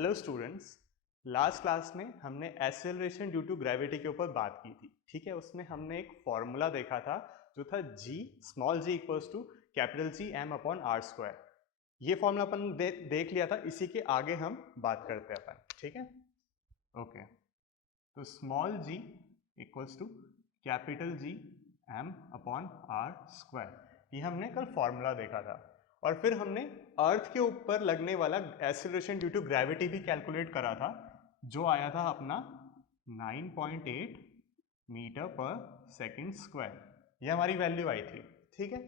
Hello students, last class में हमने acceleration due to gravity के ऊपर बात की थी। ठीक है, उसमें हमने एक फॉर्मूला देखा था जो था g small g equals to capital G M upon are square. ये फॉर्मूला अपन देख लिया था, इसी के आगे हम बात करते हैं अपन। ठीक है, ओके। तो small g equals to capital G M upon are square, ये हमने कल फॉर्मूला देखा था। और फिर हमने अर्थ के ऊपर लगने वाला एक्सेलरेशन ड्यू टू ग्रेविटी भी कैलकुलेट करा था, जो आया था अपना 9.8 मीटर पर सेकंड स्क्वायर। ये हमारी वैल्यू आई थी। ठीक है,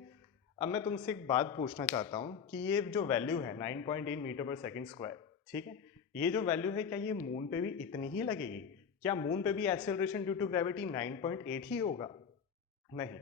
अब मैं तुमसे एक बात पूछना चाहता हूँ कि ये जो वैल्यू है 9.8 मीटर पर सेकंड स्क्वायर, ठीक है, ये जो वैल्यू है क्या ये मून पे भी इतनी ही लगेगी? क्या मून पे भी एक्सेलरेशन ड्यू टू ग्रेविटी 9.8 ही होगा? नहीं।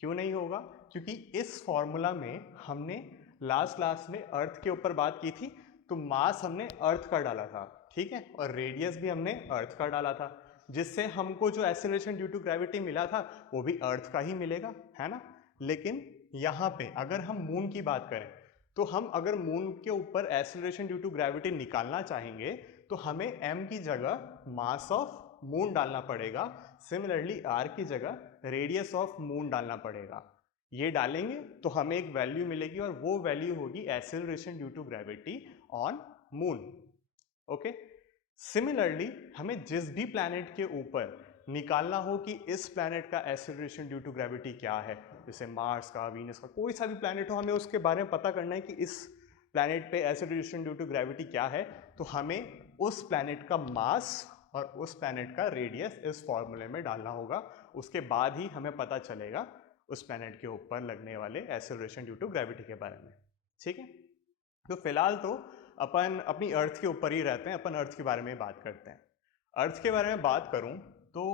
क्यों नहीं होगा? क्योंकि इस फॉर्मूला में हमने लास्ट क्लास में अर्थ के ऊपर बात की थी, तो मास हमने अर्थ का डाला था, ठीक है, और रेडियस भी हमने अर्थ का डाला था, जिससे हमको जो एक्सेलरेशन ड्यू टू ग्रेविटी मिला था वो भी अर्थ का ही मिलेगा, है ना। लेकिन यहाँ पे अगर हम मून की बात करें तो हम अगर मून के ऊपर एक्सेलरेशन ड्यू टू ग्रेविटी निकालना चाहेंगे तो हमें m की जगह मास ऑफ मून डालना पड़ेगा। सिमिलरली r की जगह रेडियस ऑफ मून डालना पड़ेगा। ये डालेंगे तो हमें एक वैल्यू मिलेगी और वो वैल्यू होगी acceleration due to gravity on moon. Okay, similarly हमें जिस भी प्लैनेट के ऊपर निकालना हो कि इस प्लैनेट का एक्सेलरेशन ड्यू टू ग्रेविटी क्या है, जैसे मार्स का, वीनस का, कोई सा भी प्लैनेट हो, हमें उसके बारे में पता करना है कि इस प्लैनेट पे एक्सेलरेशन ड्यू टू ग्रेविटी क्या है, तो हमें उस प्लैनेट का मास और उस प्लैनेट का रेडियस इस फॉर्मूले में डालना होगा। उसके बाद ही हमें पता चलेगा उस प्लैनेट के ऊपर लगने वाले एक्सेलरेशन ड्यू टू ग्रेविटी के बारे में। ठीक है, तो फिलहाल तो अपन अपनी अर्थ के ऊपर ही रहते हैं, अपन अर्थ के बारे में बात करते हैं। अर्थ के बारे में बात करूं तो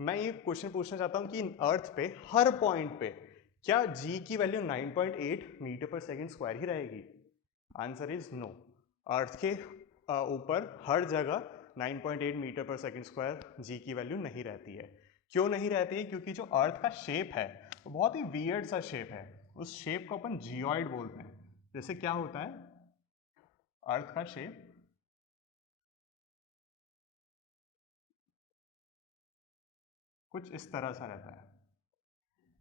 मैं ये क्वेश्चन पूछना चाहता हूं कि अर्थ पे हर पॉइंट पे क्या जी की वैल्यू 9.8 मीटर पर सेकंड स्क्वायर ही रहेगी? Answer is no. अर्थ के ऊपर हर जगह 9.8 मीटर पर सेकंड स्क्वायर जी की वैल्यू नहीं रहती है। क्यों नहीं रहती है? क्योंकि जो अर्थ का शेप है वो बहुत ही वियर्ड सा शेप है। उस शेप को अपन जियोइड बोलते हैं। जैसे क्या होता है, अर्थ का शेप कुछ इस तरह सा रहता है।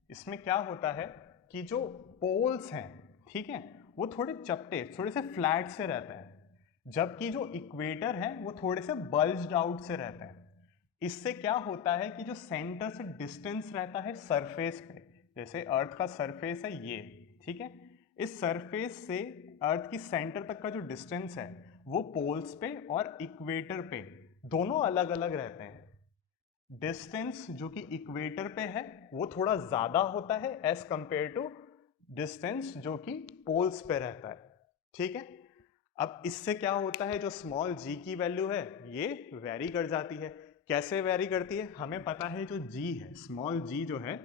इसमें क्या होता है कि जो पोल्स हैं, ठीक है, वो थोड़े चपटे, थोड़े से फ्लैट से रहते हैं, जबकि जो इक्वेटर है वो थोड़े से बल्ज्ड आउट से रहते हैं। इससे क्या होता है कि जो सेंटर से डिस्टेंस रहता है सरफेस पे, जैसे अर्थ का सरफेस है ये, ठीक है, इस सरफेस से अर्थ की सेंटर तक का जो डिस्टेंस है वो पोल्स पे और इक्वेटर पे दोनों अलग अलग रहते हैं। डिस्टेंस जो कि इक्वेटर पे है वो थोड़ा ज़्यादा होता है एज कंपेयर टू डिस्टेंस जो कि पोल्स पे रहता है। ठीक है, अब इससे क्या होता है, जो स्मॉल जी की वैल्यू है ये वेरी कर जाती है। कैसे वेरी करती है? हमें पता है जो जी है, स्मॉल जी जो है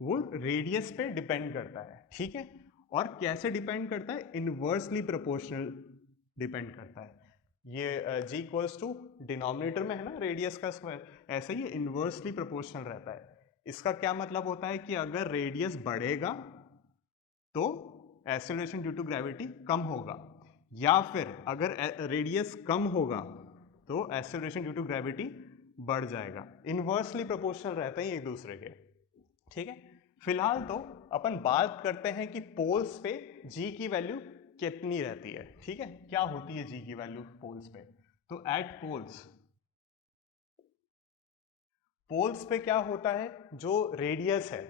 वो रेडियस पे डिपेंड करता है। ठीक है, और कैसे डिपेंड करता है? इनवर्सली प्रोपोर्शनल डिपेंड करता है। ये जी इक्वल्स टू डिनोमिनेटर में है ना रेडियस का स्क्वायर, ऐसे ही इनवर्सली प्रोपोर्शनल रहता है। इसका क्या मतलब होता है कि अगर रेडियस बढ़ेगा तो एक्सेलरेशन ड्यू टू ग्रेविटी कम होगा, या फिर अगर रेडियस कम होगा तो एक्सेलरेशन ड्यू टू ग्रेविटी बढ़ जाएगा। इनवर्सली प्रोपोर्शनल रहते हैं एक दूसरे के। ठीक है, फिलहाल तो अपन बात करते हैं कि पोल्स पे जी की वैल्यू कितनी रहती है। ठीक है, क्या होती है जी की वैल्यू पोल्स पे? तो एट पोल्स, पोल्स पे क्या होता है, जो रेडियस है,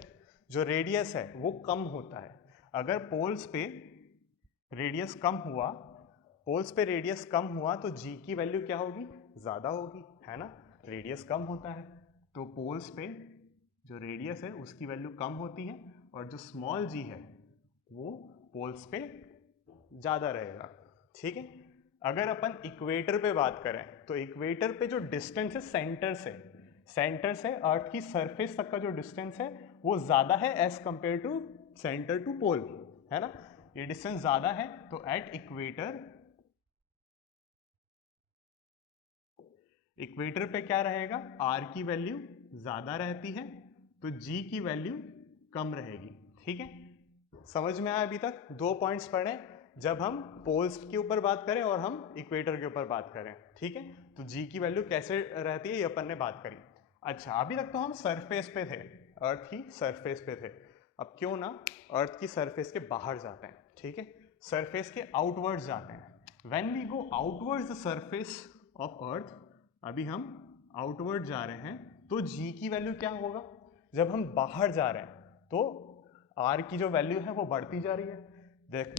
जो रेडियस है वो कम होता है। अगर पोल्स पे रेडियस कम हुआ, पोल्स पे रेडियस कम हुआ तो जी की वैल्यू क्या होगी? ज़्यादा होगी, है ना। रेडियस कम होता है तो पोल्स पे जो रेडियस है उसकी वैल्यू कम होती है, और जो स्मॉल जी है वो पोल्स पे ज़्यादा रहेगा। ठीक है, अगर अपन इक्वेटर पे बात करें तो इक्वेटर पे जो डिस्टेंस है सेंटर से अर्थ की सरफेस तक का जो डिस्टेंस है वो ज़्यादा है as compare to centre to pole, है ना। ये डिस्टेंस ज़्यादा है तो एट इक्वेटर, इक्वेटर पे क्या रहेगा? आर की वैल्यू ज़्यादा रहती है तो जी की वैल्यू कम रहेगी। ठीक है, समझ में आया अभी तक? 2 पॉइंट्स पढ़े, जब हम पोल्स के ऊपर बात करें और हम इक्वेटर के ऊपर बात करें, ठीक है। तो जी की वैल्यू कैसे रहती है ये अपन ने बात करी। अच्छा, अभी तक तो हम सरफेस पे थे, अर्थ की सरफेस पे थे। अब क्यों ना अर्थ की सरफेस के बाहर जाते हैं, ठीक है, सरफेस के आउटवर्ड्स जाते हैं। When we go outwards the surface of earth, अभी हम आउटवर्ड जा रहे हैं, तो जी की वैल्यू क्या होगा? जब हम बाहर जा रहे हैं तो आर की जो वैल्यू है वो बढ़ती जा रही है।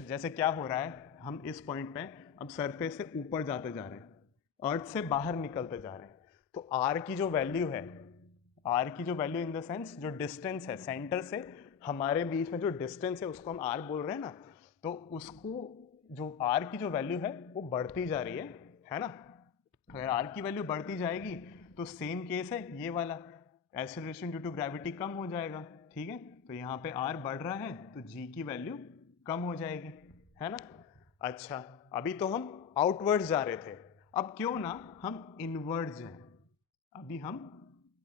जैसे क्या हो रहा है, हम इस पॉइंट पे अब सरफेस से ऊपर जाते जा रहे हैं, अर्थ से बाहर निकलते जा रहे हैं, तो आर की जो वैल्यू है, आर की जो वैल्यू इन द सेंस जो डिस्टेंस है सेंटर से हमारे बीच में जो डिस्टेंस है उसको हम आर बोल रहे हैं ना, तो उसको जो आर की जो वैल्यू है वो बढ़ती जा रही है ना। अगर आर की वैल्यू बढ़ती जाएगी तो सेम केस है ये वाला, एक्सेलरेशन ड्यू टू ग्रेविटी कम हो जाएगा, ठीक है। तो यहाँ पे आर बढ़ रहा है तो जी की वैल्यू कम हो जाएगी, है ना। अच्छा, अभी तो हम आउटवर्ड्स जा रहे थे, अब क्यों ना हम इनवर्ड्स जाएं। अभी हम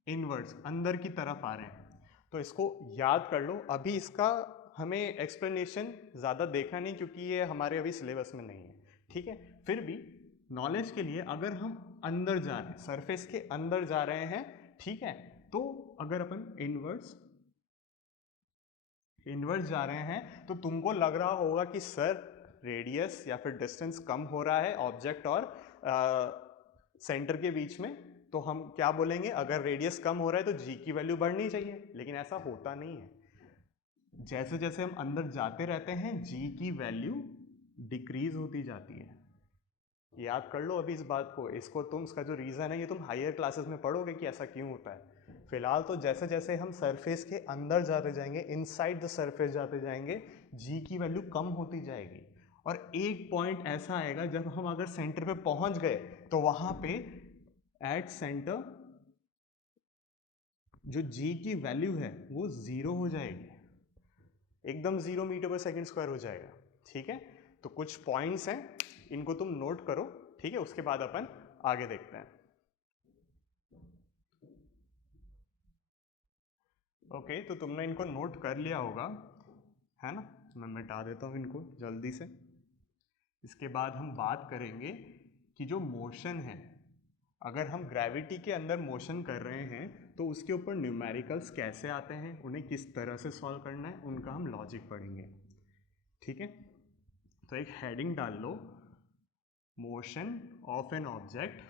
इनवर्ड्स अंदर की तरफ आ रहे हैं, तो इसको याद कर लो। अभी इसका हमें एक्सप्लेनेशन ज़्यादा देखना नहीं क्योंकि ये हमारे अभी सिलेबस में नहीं है, ठीक है। फिर भी नॉलेज के लिए अगर हम अंदर जा रहे हैं, सरफेस के अंदर जा रहे हैं, ठीक है, तो अगर अपन इनवर्स जा रहे हैं तो तुमको लग रहा होगा कि सर रेडियस या फिर डिस्टेंस कम हो रहा है ऑब्जेक्ट और सेंटर के बीच में, तो हम क्या बोलेंगे, अगर रेडियस कम हो रहा है तो जी की वैल्यू बढ़नी चाहिए, लेकिन ऐसा होता नहीं है। जैसे जैसे हम अंदर जाते रहते हैं जी की वैल्यू डिक्रीज होती जाती है। याद कर लो अभी इस बात को, इसको तुम, इसका जो रीज़न है ये तुम हायर क्लासेस में पढ़ोगे कि ऐसा क्यों होता है। फिलहाल तो जैसे जैसे हम सरफेस के अंदर जाते जाएंगे, इनसाइड द सरफेस जाते जाएंगे, जी की वैल्यू कम होती जाएगी, और एक पॉइंट ऐसा आएगा जब हम अगर सेंटर पे पहुंच गए तो वहां पे एट सेंटर जो जी की वैल्यू है वो जीरो हो जाएगी, एकदम 0 मीटर पर सेकेंड स्क्वायर हो जाएगा, ठीक है। तो कुछ पॉइंट्स हैं, इनको तुम नोट करो, ठीक है, उसके बाद अपन आगे देखते हैं। ओके, तो तुमने इनको नोट कर लिया होगा, है ना। मैं मिटा देता हूँ इनको जल्दी से। इसके बाद हम बात करेंगे कि जो मोशन है, अगर हम ग्रेविटी के अंदर मोशन कर रहे हैं तो उसके ऊपर न्यूमेरिकल्स कैसे आते हैं, उन्हें किस तरह से सॉल्व करना है, उनका हम लॉजिक पढ़ेंगे, ठीक है। तो एक हेडिंग डाल लो, motion of an object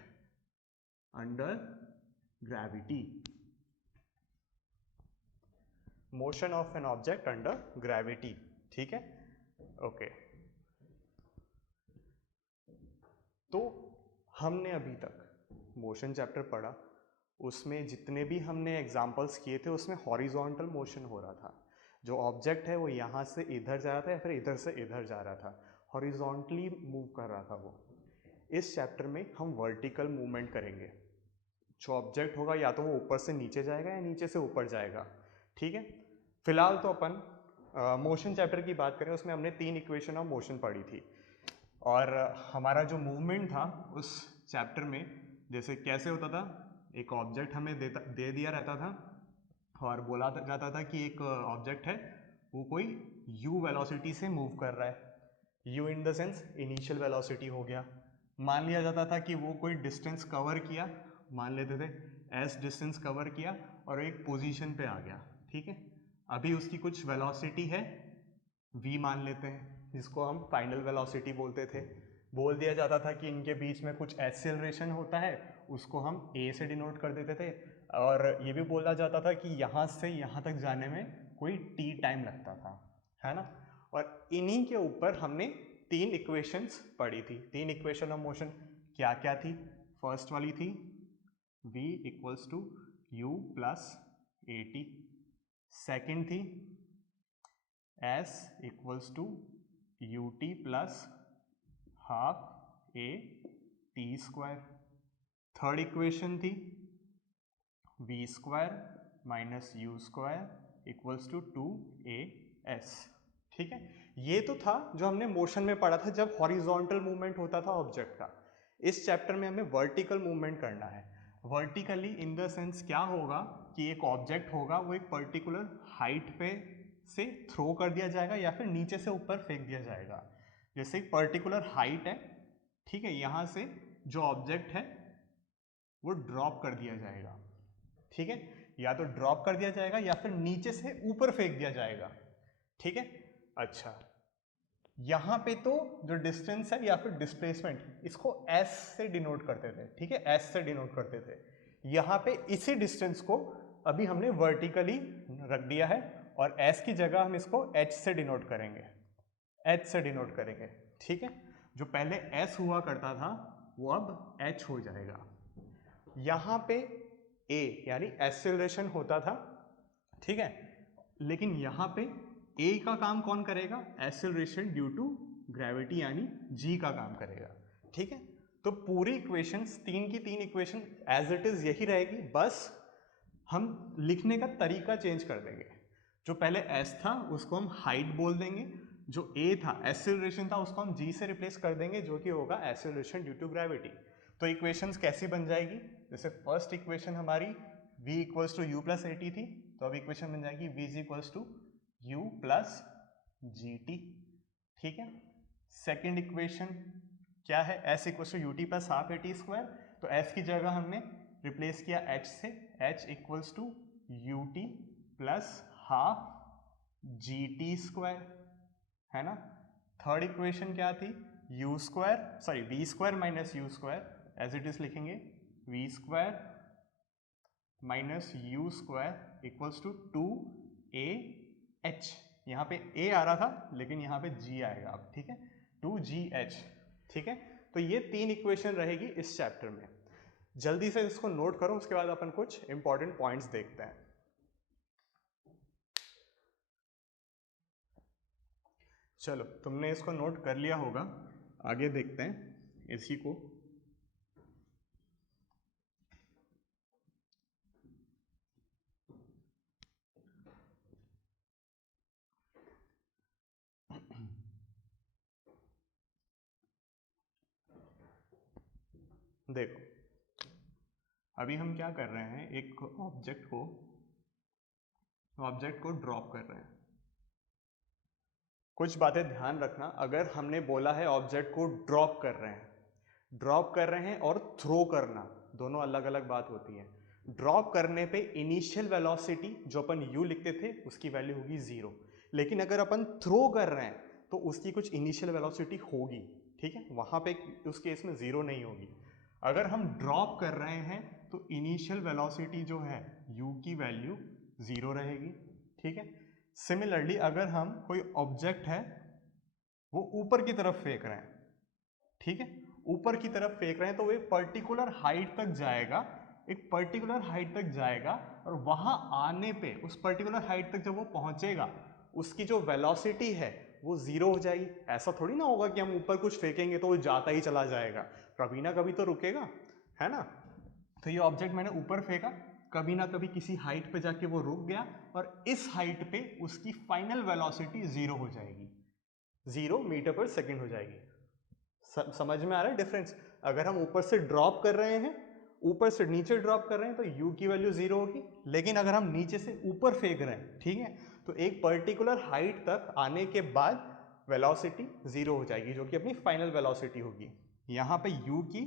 under gravity, motion of an object under gravity, ठीक है, ओके। तो हमने अभी तक मोशन चैप्टर पढ़ा, उसमें जितने भी हमने एग्जांपल्स किए थे उसमें हॉरिजॉन्टल मोशन हो रहा था, जो ऑब्जेक्ट है वो यहाँ से इधर जा रहा था या फिर इधर से इधर जा रहा था, हॉरिजॉन्टली मूव कर रहा था वो। इस चैप्टर में हम वर्टिकल मूवमेंट करेंगे, जो ऑब्जेक्ट होगा या तो वो ऊपर से नीचे जाएगा या नीचे से ऊपर जाएगा, ठीक है। फिलहाल तो अपन मोशन चैप्टर की बात करें, उसमें हमने 3 इक्वेशन ऑफ मोशन पढ़ी थी, और हमारा जो मूवमेंट था उस चैप्टर में जैसे कैसे होता था, एक ऑब्जेक्ट हमें दे दिया रहता था और बोला जाता था कि एक ऑब्जेक्ट है वो कोई u वेलोसिटी से मूव कर रहा है, u in the sense initial velocity हो गया। मान लिया जाता था कि वो कोई डिस्टेंस कवर किया, मान लेते थे s डिस्टेंस कवर किया और एक पोजीशन पे आ गया, ठीक है। अभी उसकी कुछ वेलोसिटी है v मान लेते हैं, जिसको हम फाइनल वेलोसिटी बोलते थे। बोल दिया जाता था कि इनके बीच में कुछ एक्सेलरेशन होता है, उसको हम a से डिनोट कर देते थे, और ये भी बोला जाता था कि यहाँ से यहाँ तक जाने में कोई t टाइम लगता था, है ना। और इन्हीं के ऊपर हमने 3 इक्वेशंस पढ़ी थी, 3 इक्वेशन ऑफ मोशन क्या क्या थी। फर्स्ट वाली थी v equals to u plus a t, second थी s equals to u t plus half a t square, third equation थी v square minus u square equals to 2as, ठीक है। ये तो था जो हमने मोशन में पढ़ा था जब हॉरिजॉन्टल मूवमेंट होता था ऑब्जेक्ट का। इस चैप्टर में हमें वर्टिकल मूवमेंट करना है। वर्टिकली इन द सेंस क्या होगा कि एक ऑब्जेक्ट होगा, वो एक पर्टिकुलर हाइट पे से थ्रो कर दिया जाएगा या फिर नीचे से ऊपर फेंक दिया जाएगा। जैसे एक पर्टिकुलर हाइट है, ठीक है, यहाँ से जो ऑब्जेक्ट है वो ड्रॉप कर दिया जाएगा, ठीक है, या तो ड्रॉप कर दिया जाएगा या फिर नीचे से ऊपर फेंक दिया जाएगा, ठीक है। अच्छा, यहाँ पे तो जो डिस्टेंस है या फिर डिस्प्लेसमेंट, इसको एस से डिनोट करते थे, ठीक है, एस से डिनोट करते थे। यहाँ पे इसी डिस्टेंस को अभी हमने वर्टिकली रख दिया है और एस की जगह हम इसको एच से डिनोट करेंगे, एच से डिनोट करेंगे, ठीक है। जो पहले एस हुआ करता था वो अब एच हो जाएगा। यहाँ पे ए यानी एक्सेलरेशन होता था, ठीक है, लेकिन यहाँ पे ए का काम कौन करेगा, एक्सेलरेशन ड्यू टू ग्रेविटी यानी जी का काम करेगा, ठीक है। तो पूरी इक्वेशंस, तीन की तीन इक्वेशन एज इट इज यही रहेगी, बस हम लिखने का तरीका चेंज कर देंगे। जो पहले एस था उसको हम हाइट बोल देंगे, जो ए था एक्सेलरेशन था उसको हम जी से रिप्लेस कर देंगे, जो कि होगा एक्सेलरेशन ड्यू टू ग्रेविटी। तो इक्वेशंस कैसी बन जाएगी, जैसे फर्स्ट इक्वेशन हमारी v equals to u plus a t थी, तो अब इक्वेशन बन जाएगी v is equals to u plus g t, ठीक है। सेकेंड इक्वेशन क्या है, s equals to u t plus half a t square, तो s की जगह हमने रिप्लेस किया h से, h equals to u t plus half g t square, है ना। थर्ड इक्वेशन क्या थी, u square sorry v square minus u square, as it is लिखेंगे v square minus u square equals to 2AH, यहाँ पे A आ रहा था लेकिन यहाँ पे G आएगा अब, ठीक है, 2GH, ठीक है। तो ये तीन इक्वेशन रहेगी इस चैप्टर में। जल्दी से इसको नोट करो, उसके बाद अपन कुछ इंपॉर्टेंट पॉइंट्स देखते हैं। चलो, तुमने इसको नोट कर लिया होगा, आगे देखते हैं इसी को। देखो, अभी हम क्या कर रहे हैं, एक ऑब्जेक्ट को ड्रॉप कर रहे हैं। कुछ बातें ध्यान रखना, अगर हमने बोला है ऑब्जेक्ट को ड्रॉप कर रहे हैं और थ्रो करना दोनों अलग अलग बात होती है। ड्रॉप करने पे इनिशियल वेलोसिटी जो अपन u लिखते थे उसकी वैल्यू होगी 0, लेकिन अगर अपन थ्रो कर रहे हैं तो उसकी कुछ इनिशियल वेलोसिटी होगी, ठीक है, वहाँ पे उस केस में 0 नहीं होगी। अगर हम ड्रॉप कर रहे हैं तो इनिशियल वेलोसिटी जो है u की वैल्यू 0 रहेगी, ठीक है। सिमिलरली अगर हम कोई ऑब्जेक्ट है वो ऊपर की तरफ फेंक रहे हैं, ठीक है, ऊपर की तरफ फेंक रहे हैं तो वो एक पर्टिकुलर हाइट तक जाएगा, एक पर्टिकुलर हाइट तक जाएगा और वहां आने पे उस पर्टिकुलर हाइट तक जब वो पहुंचेगा उसकी जो वेलोसिटी है वो 0 हो जाएगी। ऐसा थोड़ी ना होगा कि हम ऊपर कुछ फेंकेंगे तो वो जाता ही चला जाएगा, कभी ना कभी तो रुकेगा, है ना। तो ये ऑब्जेक्ट मैंने ऊपर फेंका, कभी ना कभी किसी हाइट पे जाके वो रुक गया और इस हाइट पे उसकी फाइनल वेलोसिटी 0 हो जाएगी, 0 मीटर पर सेकेंड हो जाएगी। समझ में आ रहा है डिफरेंस। अगर हम ऊपर से ड्रॉप कर रहे हैं, ऊपर से नीचे ड्रॉप कर रहे हैं तो u की वैल्यू 0 होगी, लेकिन अगर हम नीचे से ऊपर फेंक रहे हैं, ठीक है, तो एक पर्टिकुलर हाइट तक आने के बाद वेलोसिटी 0 हो जाएगी जो कि अपनी फाइनल वेलोसिटी होगी। यहाँ पे u की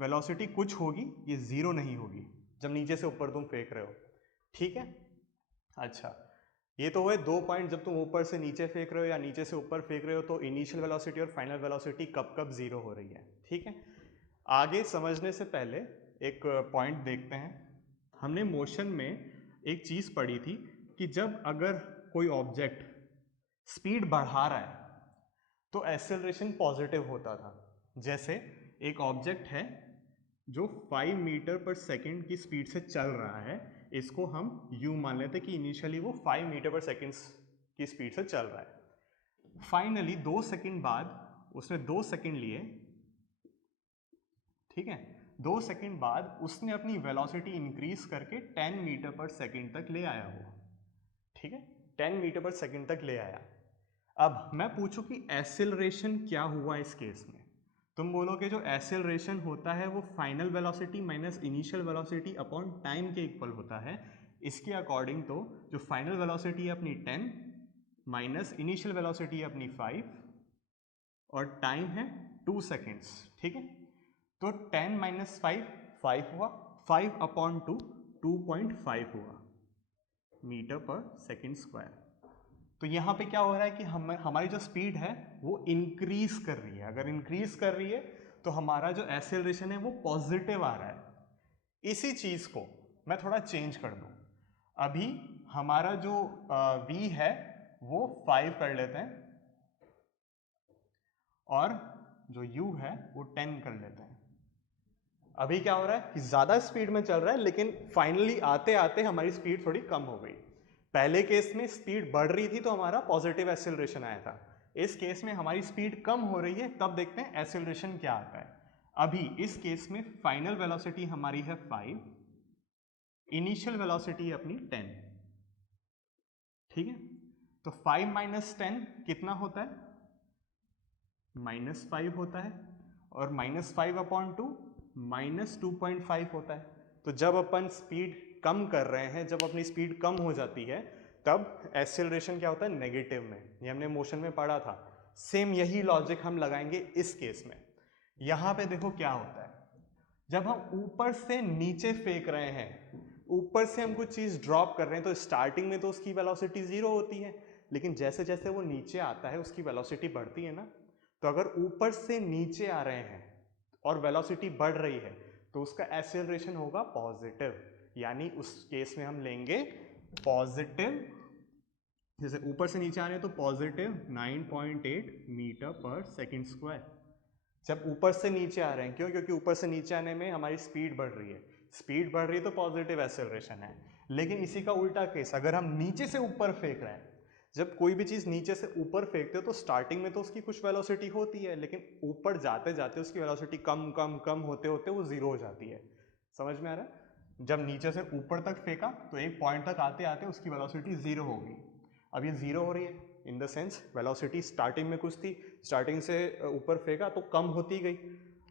वेलोसिटी कुछ होगी, ये 0 नहीं होगी जब नीचे से ऊपर तुम फेंक रहे हो, ठीक है। अच्छा, ये तो हुए दो पॉइंट, जब तुम ऊपर से नीचे फेंक रहे हो या नीचे से ऊपर फेंक रहे हो तो इनिशियल वेलोसिटी और फाइनल वेलोसिटी कब कब 0 हो रही है, ठीक है। आगे समझने से पहले एक पॉइंट देखते हैं। हमने मोशन में एक चीज़ पढ़ी थी कि जब अगर कोई ऑब्जेक्ट स्पीड बढ़ा रहा है तो एक्सेलरेशन पॉजिटिव होता था। जैसे एक ऑब्जेक्ट है जो 5 मीटर पर सेकेंड की स्पीड से चल रहा है, इसको हम u मान लेते कि इनिशियली वो 5 मीटर पर सेकेंड की स्पीड से चल रहा है। फाइनली 2 सेकेंड बाद उसने 2 सेकेंड लिए, ठीक है, 2 सेकेंड बाद उसने अपनी वेलोसिटी इंक्रीज करके 10 मीटर पर सेकेंड तक ले आया वो, ठीक है, 10 मीटर पर सेकेंड तक ले आया। अब मैं पूछूं कि एक्सेलरेशन क्या हुआ इस केस में, तुम बोलोगे जो एक्सेलरेशन होता है वो final velocity minus initial velocity upon time के इक्वल होता है। इसके अकॉर्डिंग तो जो फाइनल वेलोसिटी है अपनी 10 माइनस इनिशियल वेलोसिटी है अपनी 5 और टाइम है 2 सेकेंड्स, ठीक है। तो 10 माइनस 5 5 हुआ, 5/2 2.5 हुआ मीटर पर सेकेंड स्क्वायर। तो यहाँ पे क्या हो रहा है कि हमारी जो स्पीड है वो इंक्रीज कर रही है। अगर इंक्रीज कर रही है तो हमारा जो एक्सेलरेशन है वो पॉजिटिव आ रहा है। इसी चीज़ को मैं थोड़ा चेंज कर दूँ, अभी हमारा जो v है वो 5 कर लेते हैं और जो u है वो 10 कर लेते हैं। अभी क्या हो रहा है कि ज़्यादा स्पीड में चल रहा है, लेकिन फाइनली आते आते हमारी स्पीड थोड़ी कम हो गई। पहले केस में स्पीड बढ़ रही थी तो हमारा पॉजिटिव एक्सेलरेशन आया था। इस केस में हमारी स्पीड कम हो रही है, तब देखते हैं एक्सेलरेशन क्या आता है। अभी इस केस में फाइनल वेलोसिटी हमारी है 5, इनिशियल वेलोसिटी अपनी 10, ठीक है। तो 5 माइनस 10 कितना होता है? -5 होता है, और -5/2 -2.5 होता है। तो जब अपन स्पीड कम कर रहे हैं, जब अपनी स्पीड कम हो जाती है, तब एक्सेलरेशन क्या होता है? नेगेटिव में। ये हमने मोशन में पढ़ा था। सेम यही लॉजिक हम लगाएंगे इस केस में। यहाँ पे देखो क्या होता है, जब हम ऊपर से नीचे फेंक रहे हैं, ऊपर से हम कुछ चीज़ ड्रॉप कर रहे हैं, तो स्टार्टिंग में तो उसकी वेलोसिटी 0 होती है, लेकिन जैसे जैसे वो नीचे आता है उसकी वेलोसिटी बढ़ती है ना। तो अगर ऊपर से नीचे आ रहे हैं और वेलोसिटी बढ़ रही है तो उसका एक्सेलरेशन होगा पॉजिटिव, यानी उस केस में हम लेंगे पॉजिटिव। जैसे ऊपर से नीचे आ रहे हैं तो positive 9.8 metre per second square. जब ऊपर से नीचे आ रहे हैं, क्यों? क्योंकि ऊपर से नीचे आने में हमारी स्पीड बढ़ रही है। स्पीड बढ़ रही है तो पॉजिटिव एक्सेलरेशन है। लेकिन इसी का उल्टा केस, अगर हम नीचे से ऊपर फेंक रहे हैं, जब कोई भी चीज़ नीचे से ऊपर फेंकते हो तो स्टार्टिंग में तो उसकी कुछ वेलोसिटी होती है, लेकिन ऊपर जाते जाते उसकी वेलोसिटी कम कम कम होते होते वो ज़ीरो हो जाती है। समझ में आ रहा है? जब नीचे से ऊपर तक फेंका तो एक पॉइंट तक आते आते उसकी वेलोसिटी 0 हो गई। अब ये 0 हो रही है, in the sense velocity starting में कुछ थी, स्टार्टिंग से ऊपर फेंका तो कम होती गई।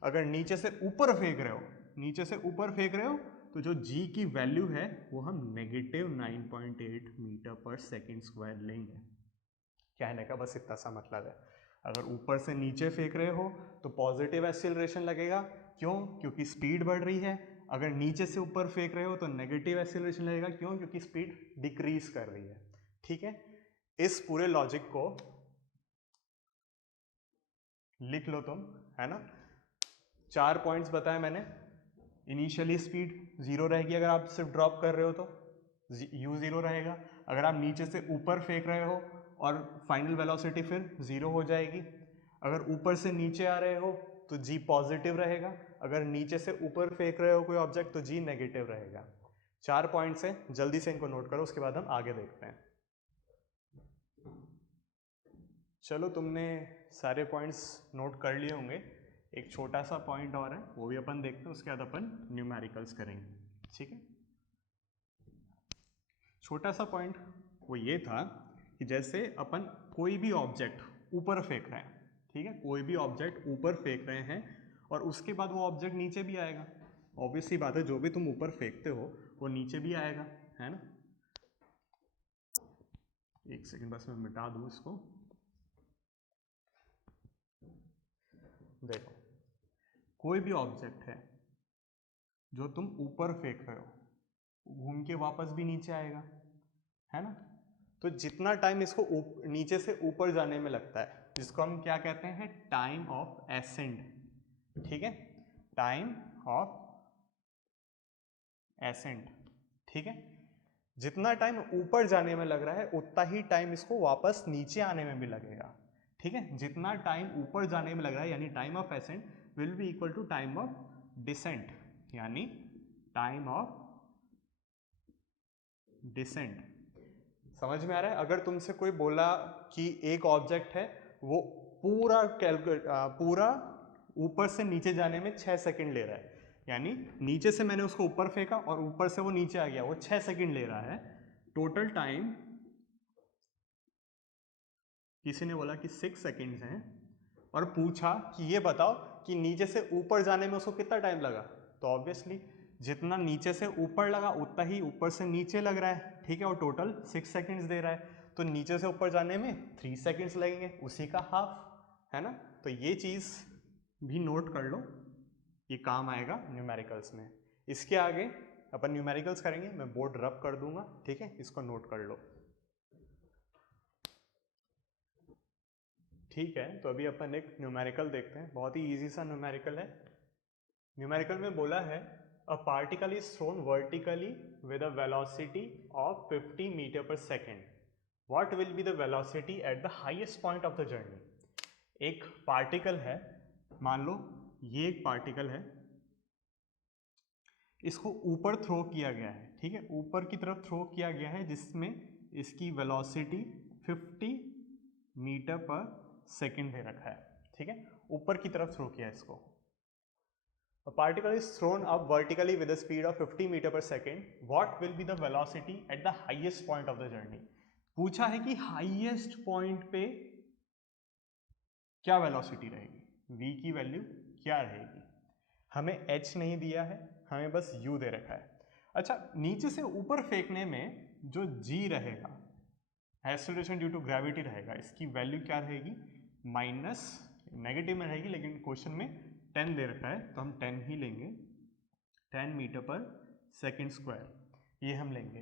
अगर नीचे से ऊपर फेंक रहे हो, नीचे से ऊपर फेंक रहे हो, तो जो g की वैल्यू है वो हम -9.8 मीटर पर सेकेंड स्क्वायर लेंगे। कहने का बस इतना सा मतलब है। अगर ऊपर से नीचे फेंक रहे हो तो पॉजिटिव एक्सेलरेशन लगेगा, क्यों? क्योंकि स्पीड बढ़ रही है। अगर नीचे से ऊपर फेंक रहे हो तो नेगेटिव एक्सेलरेशन लगेगा, क्यों? क्योंकि स्पीड डिक्रीज कर रही है। ठीक है, इस पूरे लॉजिक को लिख लो तुम, है ना। 4 पॉइंट्स बताए मैंने। इनिशियली स्पीड 0 रहेगी अगर आप सिर्फ ड्रॉप कर रहे हो तो u 0 रहेगा। अगर आप नीचे से ऊपर फेंक रहे हो और फाइनल वेलोसिटी फिर 0 हो जाएगी। अगर ऊपर से नीचे आ रहे हो तो g पॉजिटिव रहेगा। अगर नीचे से ऊपर फेंक रहे हो कोई ऑब्जेक्ट तो g नेगेटिव रहेगा। 4 पॉइंट्स हैं, जल्दी से इनको नोट करो, उसके बाद हम आगे देखते हैं। चलो, तुमने सारे पॉइंट्स नोट कर लिए होंगे। एक छोटा सा पॉइंट और है, वो भी अपन देखते हैं, उसके बाद अपन न्यूमेरिकल्स करेंगे। ठीक है, छोटा सा पॉइंट वो ये था कि जैसे अपन कोई भी ऑब्जेक्ट ऊपर फेंक रहे हैं, ठीक है, कोई भी ऑब्जेक्ट ऊपर फेंक रहे हैं और उसके बाद वो ऑब्जेक्ट नीचे भी आएगा। ऑब्वियसली बात है, जो भी तुम ऊपर फेंकते हो वो नीचे भी आएगा, है ना। एक सेकंड बस मैं मिटा दूँ इसको। देखो, कोई भी ऑब्जेक्ट है जो तुम ऊपर फेंक रहे हो घूम के वापस भी नीचे आएगा, है ना। तो जितना टाइम इसको नीचे से ऊपर जाने में लगता है, जिसको हम क्या कहते हैं, टाइम ऑफ एसेंड। ठीक है, टाइम ऑफ एसेंड। ठीक है, जितना टाइम ऊपर जाने में लग रहा है उतना ही टाइम इसको वापस नीचे आने में भी लगेगा। ठीक है, जितना टाइम ऊपर जाने में लग रहा है यानी time of ascend will be equal to time of descent, यानी टाइम ऑफ डिसेंट। समझ में आ रहा है? अगर तुमसे कोई बोला कि एक ऑब्जेक्ट है वो पूरा ऊपर से नीचे जाने में 6 सेकंड ले रहा है, यानी नीचे से मैंने उसको ऊपर फेंका और ऊपर से वो नीचे आ गया, वो 6 सेकंड ले रहा है। टोटल टाइम किसी ने बोला कि 6 सेकंड्स हैं और पूछा कि ये बताओ कि नीचे से ऊपर जाने में उसको कितना टाइम लगा, तो ऑब्वियसली जितना नीचे से ऊपर लगा उतना ही ऊपर से नीचे लग रहा है। ठीक है, और टोटल 6 सेकंड्स दे रहा है, तो नीचे से ऊपर जाने में 3 सेकंड्स लगेंगे, उसी का हाफ, है ना। तो ये चीज़ भी नोट कर लो, ये काम आएगा न्यूमेरिकल्स में। इसके आगे अपन न्यूमेरिकल्स करेंगे, मैं बोर्ड रब कर दूंगा, ठीक है, इसको नोट कर लो। ठीक है, तो अभी अपन एक न्यूमेरिकल देखते हैं, बहुत ही इजी सा न्यूमेरिकल है। न्यूमेरिकल में बोला है a particle is thrown vertically with a velocity of 50 metre per second, what will be the velocity at the highest point of the journey. एक पार्टिकल है, मान लो ये एक पार्टिकल है, इसको ऊपर थ्रो किया गया है, ठीक है, ऊपर की तरफ थ्रो किया गया है, जिसमें इसकी वेलोसिटी 50 मीटर पर सेकेंड दे रखा है, ठीक है, ऊपर की तरफ थ्रो किया है इसको। A particle is thrown up vertically with a speed of 50 meter per second. What will be the velocity at the highest point of the journey? पूछा है कि हाईएस्ट पॉइंट पे क्या वेलोसिटी रहेगी, v की वैल्यू क्या रहेगी। हमें h नहीं दिया है, हमें बस u दे रखा है। अच्छा, नीचे से ऊपर फेंकने में जो g रहेगा, एक्सेलरेशन ड्यू टू ग्रेविटी रहेगा, इसकी वैल्यू क्या रहेगी, माइनस, नेगेटिव में रहेगी, लेकिन क्वेश्चन में 10 दे रखा है तो हम 10 ही लेंगे, 10 मीटर पर सेकेंड स्क्वायर, ये हम लेंगे।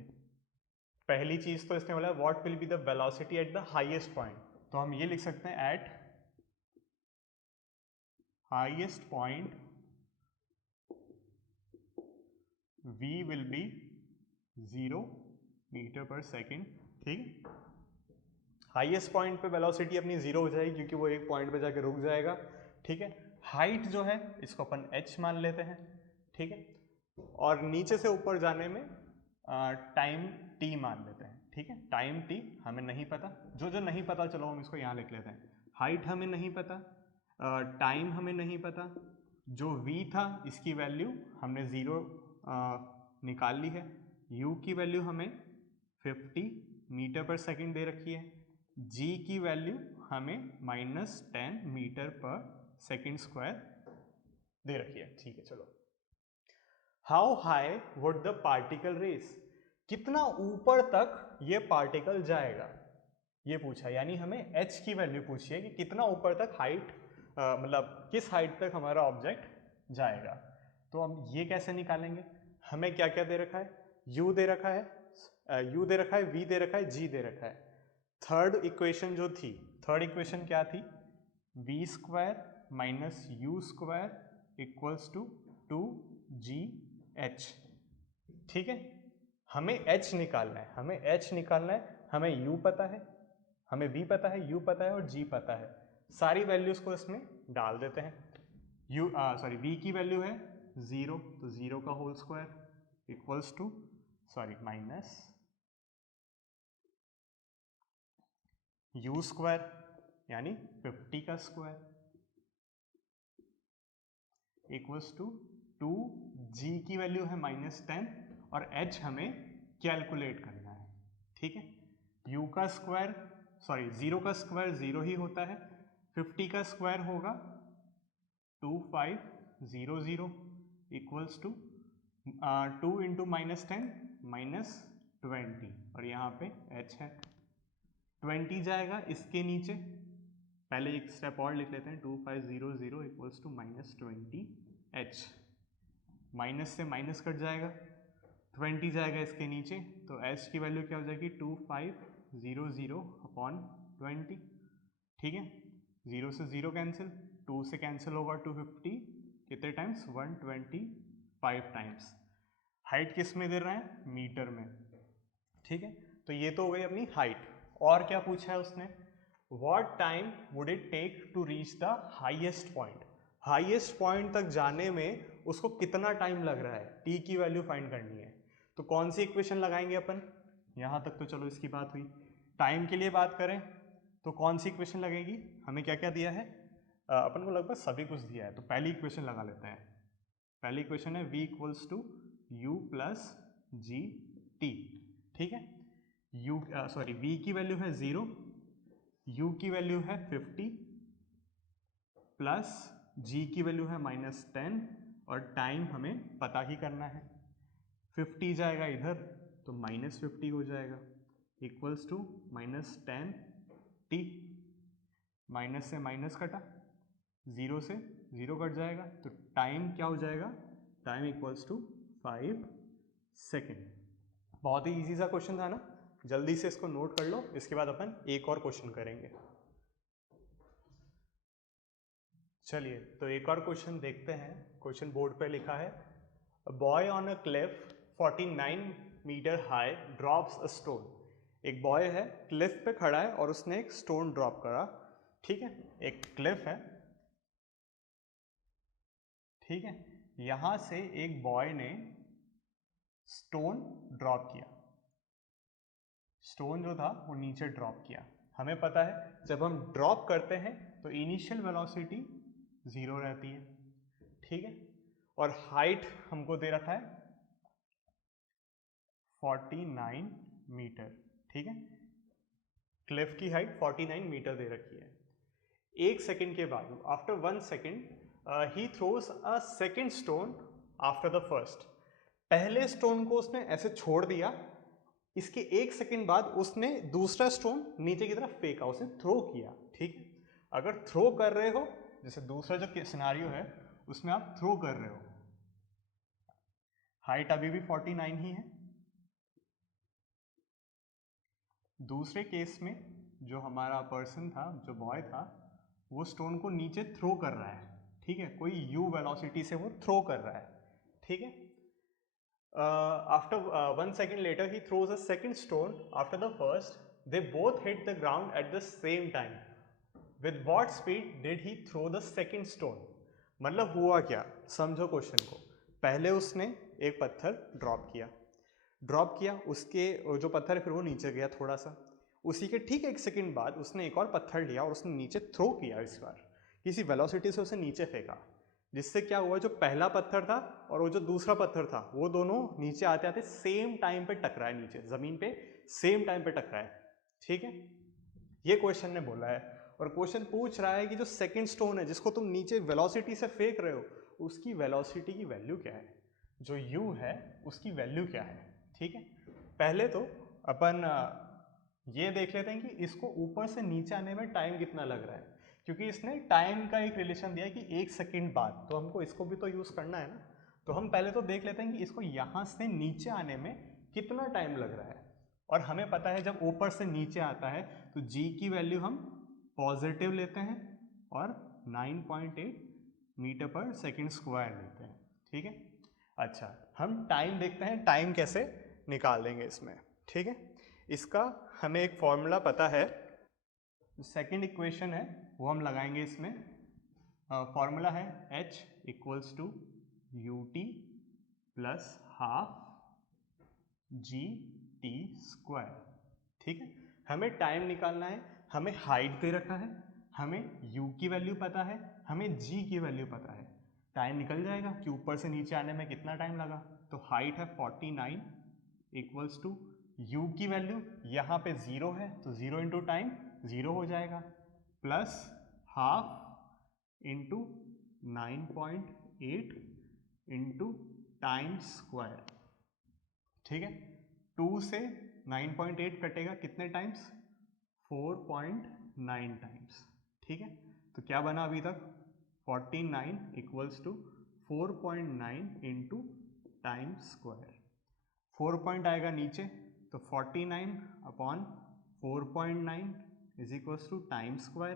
पहली चीज तो इसने बोला what will be the velocity at the highest point, तो हम ये लिख सकते हैं at highest point v will be 0 metre per second, ठीक। हाईएस्ट पॉइंट पे वेलोसिटी अपनी 0 हो जाएगी क्योंकि वो एक पॉइंट पे जाके रुक जाएगा, ठीक है। हाइट जो है इसको अपन h मान लेते हैं, ठीक है, और नीचे से ऊपर जाने में टाइम t मान लेते हैं, ठीक है। टाइम t हमें नहीं पता, जो जो नहीं पता चलो हम इसको यहाँ लिख लेते हैं। हाइट हमें नहीं पता, टाइम हमें नहीं पता, जो v था इसकी वैल्यू हमने 0 निकाल ली है, u की वैल्यू हमें 50 मीटर पर सेकेंड दे रखी है, g की वैल्यू हमें -10 मीटर पर सेकेंड स्क्वायर दे रखी है, ठीक है। चलो, how high would the particle rise, कितना ऊपर तक ये पार्टिकल जाएगा, ये पूछा, यानी हमें h की वैल्यू पूछी है कि कितना ऊपर तक हाइट, मतलब किस हाइट तक हमारा ऑब्जेक्ट जाएगा। तो हम ये कैसे निकालेंगे, हमें क्या क्या दे रखा है, u दे रखा है, u दे रखा है, v दे रखा है, g दे रखा है। थर्ड इक्वेशन जो थी, थर्ड इक्वेशन क्या थी, v square minus u square equals to 2gh, ठीक है। हमें h निकालना है, हमें h निकालना है, हमें u पता है, हमें v पता है, u पता है और g पता है, सारी वैल्यूज को इसमें डाल देते हैं। v की वैल्यू है 0, तो 0 का whole square equals to minus u square यानी 50 का स्क्वायर इक्वल्स टू 2g की वैल्यू है -10 और h हमें कैलकुलेट करना है, ठीक है। u का स्क्वायर 0 का स्क्वायर 0 ही होता है, 50 का स्क्वायर होगा 2500 इक्वल्स टू 2 इंटू -10 -20 और यहाँ पे h है, 20 जाएगा इसके नीचे, पहले एक स्टेप और लिख लेते हैं, 2500 इक्वल्स टू -20h, माइनस से माइनस कट जाएगा, 20 जाएगा इसके नीचे, तो h की वैल्यू क्या हो जाएगी 2500 अपॉन 20, ठीक है। 0 से 0 कैंसिल, 2 से कैंसिल होगा 250, कितने टाइम्स 125 टाइम्स। हाइट किस में दे रहा है, मीटर में, ठीक है। तो ये तो हो गई अपनी हाइट। और क्या पूछा है उसने, what time would it take to reach the highest point, highest point तक जाने में उसको कितना टाइम लग रहा है, t की वैल्यू फाइंड करनी है। तो कौन सी इक्वेशन लगाएंगे अपन, यहाँ तक तो चलो इसकी बात हुई। टाइम के लिए बात करें तो कौन सी इक्वेशन लगेगी, हमें क्या क्या दिया है, अपन को लगभग सभी कुछ दिया है, तो पहली इक्वेशन लगा लेते हैं। पहली इक्वेशन है v equals to u plus g t, ठीक है। v की वैल्यू है 0, u की वैल्यू है 50 प्लस g की वैल्यू है -10 और टाइम हमें पता ही करना है। 50 जाएगा इधर तो -50 हो जाएगा इक्वल्स टू -10t, माइनस से माइनस कटा 0 से 0 कट जाएगा, तो टाइम क्या हो जाएगा, टाइम इक्वल्स टू 5 सेकेंड। बहुत ही इजी सा क्वेश्चन था ना, जल्दी से इसको नोट कर लो, इसके बाद अपन एक और क्वेश्चन करेंगे। चलिए तो एक और क्वेश्चन देखते हैं। क्वेश्चन बोर्ड पे लिखा है, a boy on a cliff 49 metre high drops a stone. एक बॉय है, क्लिफ पे खड़ा है और उसने एक स्टोन ड्रॉप करा। ठीक है, एक क्लिफ है, ठीक है, यहां से एक बॉय ने स्टोन ड्रॉप किया, स्टोन जो था वो नीचे ड्रॉप किया। हमें पता है जब हम ड्रॉप करते हैं तो इनिशियल वेलोसिटी 0 रहती है, ठीक है, और हाइट हमको दे रखा है 49 मीटर, ठीक है, क्लिफ की हाइट 49 मीटर दे रखी है। एक सेकेंड के बाद, after 1 second, he throws a second stone after the first. पहले स्टोन को उसने ऐसे छोड़ दिया, इसके एक सेकेंड बाद उसने दूसरा स्टोन नीचे की तरफ फेंका, उसने थ्रो किया, ठीक है। अगर थ्रो कर रहे हो, जैसे दूसरा जो सिनारियो है उसमें आप थ्रो कर रहे हो, हाइट अभी भी 49 ही है। दूसरे केस में जो हमारा पर्सन था, जो बॉय था, वो स्टोन को नीचे थ्रो कर रहा है, ठीक है, कोई यू वेलोसिटी से वो थ्रो कर रहा है, ठीक है। After 1 second later he throws a second stone after the first. They both hit the ground at the same time. With what speed did he throw the second stone? मतलब हुआ क्या, समझो क्वेश्चन को। पहले उसने एक पत्थर ड्रॉप किया, उसके जो पत्थर है फिर वो नीचे गया थोड़ा सा, उसी के ठीक एक सेकंड बाद उसने एक और पत्थर लिया और उसने नीचे थ्रो किया, इस बार किसी वेलोसिटी से उसे नीचे फेंका, जिससे क्या हुआ, जो पहला पत्थर था और वो जो दूसरा पत्थर था वो दोनों नीचे आते आते सेम टाइम पे टकराए, नीचे जमीन पे सेम टाइम पे टकराए, ठीक है, ये क्वेश्चन ने बोला है। और क्वेश्चन पूछ रहा है कि जो सेकंड स्टोन है जिसको तुम नीचे वेलोसिटी से फेंक रहे हो, उसकी वेलोसिटी की वैल्यू क्या है, जो u है उसकी वैल्यू क्या है, ठीक है। पहले तो अपन ये देख लेते हैं कि इसको ऊपर से नीचे आने में टाइम कितना लग रहा है, क्योंकि इसने टाइम का एक रिलेशन दिया है कि 1 सेकेंड बाद, तो हमको इसको भी तो यूज़ करना है ना। तो हम पहले तो देख लेते हैं कि इसको यहाँ से नीचे आने में कितना टाइम लग रहा है, और हमें पता है जब ऊपर से नीचे आता है तो g की वैल्यू हम पॉजिटिव लेते हैं और 9.8 मीटर पर सेकेंड स्क्वायर लेते हैं, ठीक है। अच्छा, हम टाइम देखते हैं, टाइम कैसे निकाल देंगे इसमें, ठीक है। इसका हमें एक फॉर्मूला पता है, सेकेंड इक्वेशन है वो हम लगाएंगे इसमें। फॉर्मूला है h equals to u t plus half g t square, ठीक है। हमें टाइम निकालना है, हमें हाइट दे रखा है, हमें u की वैल्यू पता है, हमें g की वैल्यू पता है। टाइम निकल जाएगा कि ऊपर से नीचे आने में कितना टाइम लगा, तो हाइट है 49 इक्वल्स टू u की वैल्यू यहाँ पे 0 है तो 0 इंटू टाइम 0 हो जाएगा, plus half into 9.8 into time square, ठीक है। 2 से 9.8 कटेगा कितने टाइम्स, 4.9 टाइम्स, ठीक है। तो क्या बना अभी तक, 49 equals to 4.9 into time square, 4 point आएगा नीचे तो 49 upon 4.9 is equals to time square,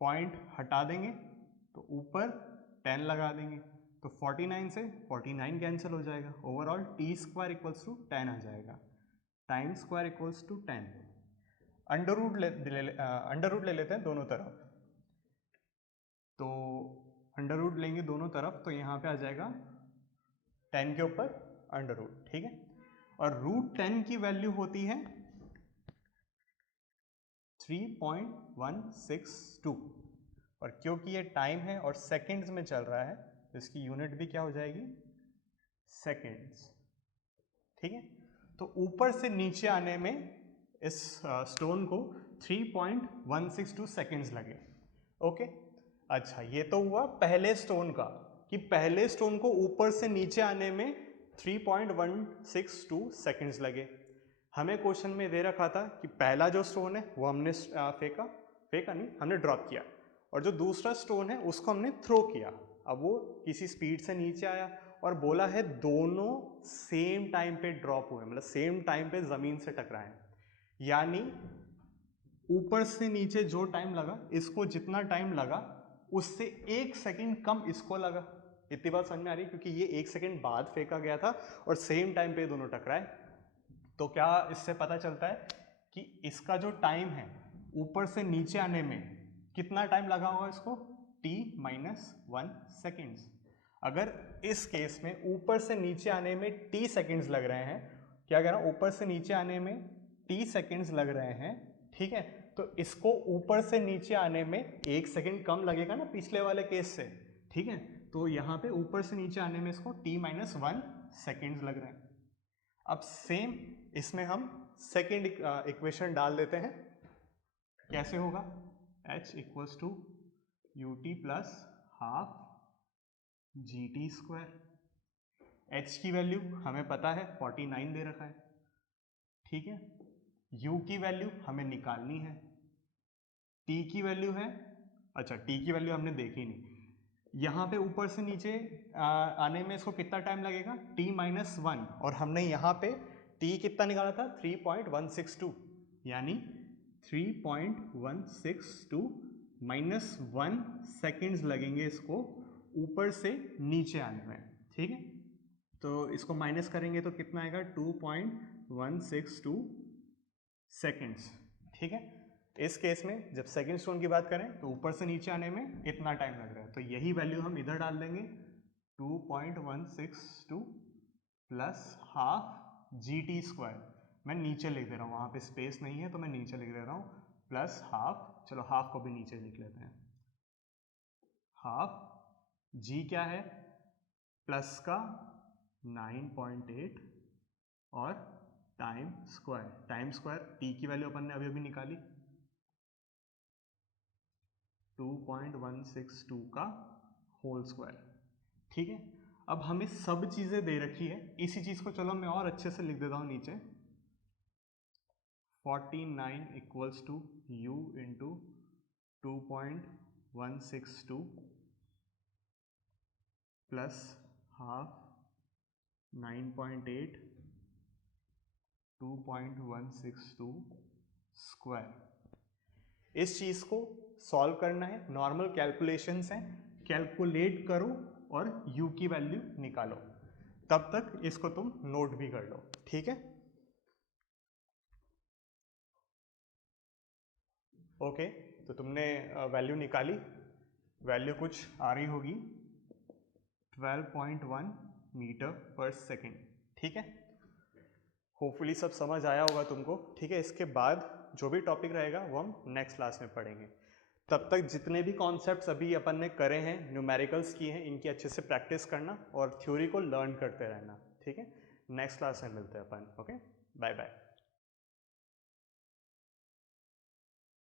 point हटा देंगे तो ऊपर 10 लगा देंगे तो 49 से 49 कैंसिल हो जाएगा, overall t square equals to 10 आ जाएगा, time square equals to 10। Under root ले लेते हैं दोनों तरफ, तो अंडर रूट लेंगे दोनों तरफ तो यहाँ पे आ जाएगा 10 के ऊपर अंडर रूट, ठीक है। और रूट 10 की वैल्यू होती है 3.162, और क्योंकि ये टाइम है और सेकेंड्स में चल रहा है तो इसकी यूनिट भी क्या हो जाएगी, सेकेंड्स, ठीक है। तो ऊपर से नीचे आने में इस स्टोन को 3.162 सेकेंड्स लगे, ओके। अच्छा, ये तो हुआ पहले स्टोन का, कि पहले स्टोन को ऊपर से नीचे आने में 3.162 सेकेंड्स लगे। हमें क्वेश्चन में दे रखा था कि पहला जो स्टोन है वो हमने फेंका नहीं, हमने ड्रॉप किया, और जो दूसरा स्टोन है उसको हमने थ्रो किया। अब वो किसी स्पीड से नीचे आया और बोला है दोनों सेम टाइम पे ड्रॉप हुए, मतलब सेम टाइम पे ज़मीन से टकराए, यानी ऊपर से नीचे जो टाइम लगा इसको जितना टाइम लगा उससे 1 सेकंड कम इसको लगा। इतनी बात समझ में आ रही है, क्योंकि ये 1 सेकंड बाद फेंका गया था और सेम टाइम पे दोनों टकराए। तो क्या इससे पता चलता है कि इसका जो टाइम है ऊपर से नीचे आने में कितना टाइम लगा होगा इसको, t - 1 सेकेंड्स। अगर इस केस में ऊपर से नीचे आने में t सेकेंड्स लग रहे हैं, क्या कह रहा हूँ, ऊपर से नीचे आने में t सेकेंड्स लग रहे हैं, ठीक है, तो इसको ऊपर से नीचे आने में 1 सेकेंड कम लगेगा ना पिछले वाले केस से, ठीक है। तो यहाँ पे ऊपर से नीचे आने में इसको t - 1 सेकेंड्स लग रहे हैं। अब सेम इसमें हम सेकेंड इक्वेशन डाल देते हैं। कैसे होगा, h = ut + half GT²। h की वैल्यू हमें पता है 49 दे रखा है, ठीक है। u की वैल्यू हमें निकालनी है, t की वैल्यू है, अच्छा t की वैल्यू हमने देखी नहीं। यहाँ पे ऊपर से नीचे आने में इसको कितना टाइम लगेगा, t - 1, और हमने यहाँ पे t कितना निकाला था 3.162, यानी 3.162 - 1 सेकेंड्स लगेंगे इसको ऊपर से नीचे आने में, ठीक है। तो इसको माइनस करेंगे तो कितना आएगा 2.162 सेकेंड्स, ठीक है। इस केस में जब सेकेंड स्टोन की बात करें तो ऊपर से नीचे आने में इतना टाइम लग रहा है, तो यही वैल्यू हम इधर डाल देंगे 2.162 + हाफ GT²। मैं नीचे लिख दे रहा हूँ, वहाँ पे स्पेस नहीं है तो मैं नीचे लिख दे रहा हूँ, प्लस हाफ, चलो हाफ को भी नीचे लिख लेते हैं, हाफ g क्या है प्लस का 9.8 और टाइम स्क्वायर t की वैल्यू अपन ने अभी अभी निकाली 2.162 का होल स्क्वायर, ठीक है। अब हमें सब चीज़ें दे रखी है, इसी चीज़ को चलो मैं और अच्छे से लिख देता हूँ नीचे, 49 = u × 2.162 प्लस हाफ 9.8 2.162 स्क्वायर। इस चीज़ को सॉल्व करना है, नॉर्मल कैलकुलेशंस हैं, कैलकुलेट करो और u की वैल्यू निकालो। तब तक इसको तुम नोट भी कर लो, ठीक है। ओके, तो तुमने वैल्यू निकाली, वैल्यू कुछ आ रही होगी 12.1 मीटर/सेकेंड, ठीक है। होपफुली सब समझ आया होगा तुमको, ठीक है। इसके बाद जो भी टॉपिक रहेगा वो हम नेक्स्ट क्लास में पढ़ेंगे। तब तक जितने भी कॉन्सेप्ट्स अभी अपन ने करे हैं, न्यूमेरिकल्स किए हैं, इनकी अच्छे से प्रैक्टिस करना और थ्योरी को लर्न करते रहना, ठीक है। नेक्स्ट क्लास में मिलते हैं अपन, ओके, बाय बाय।